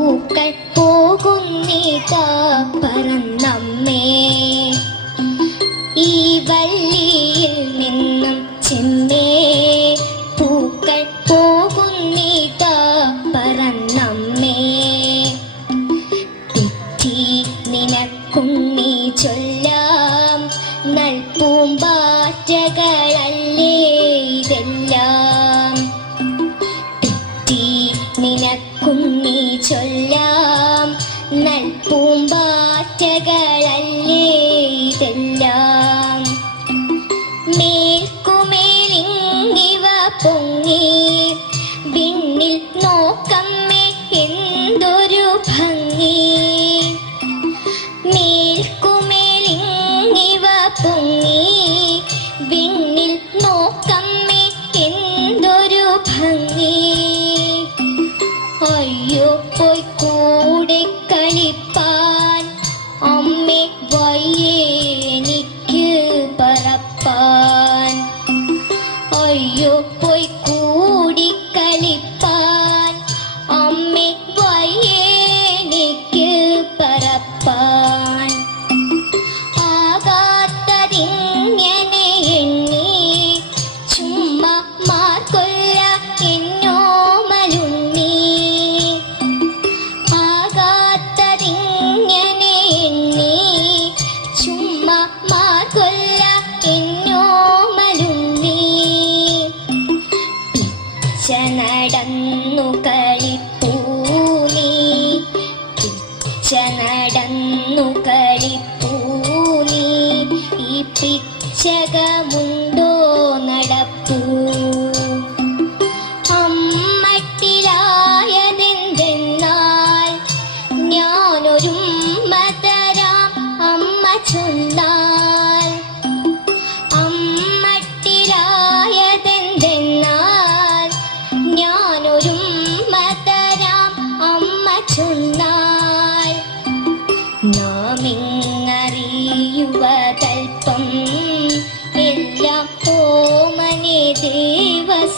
പൂക്കൾ പോകുന്നീട്ട പറന്നമ്മേ. ഈ വള്ളിയിൽ നിന്നും ചെമ്മേ പൂക്കൾ പോകുന്നീട്ട പറന്നമ്മേ. തെറ്റി നിനക്കുന്നീ ചൊല്ലാം. നൽപൂമ്പാറ്റകളല്ല വയ്യേനിക്ക് പറപ്പാൻ അയ്യോ శిక్షకముందు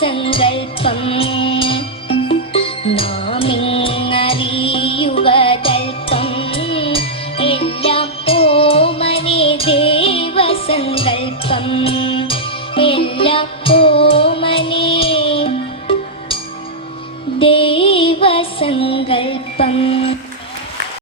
സങ്കൽപ്പം നാം ഇന്നറിയുവതൽപ്പം എല്ലാം ഓമനെ ദേവസങ്കൽപ്പം എല്ലാം ഓമനെ ദേവസങ്കൽപ്പം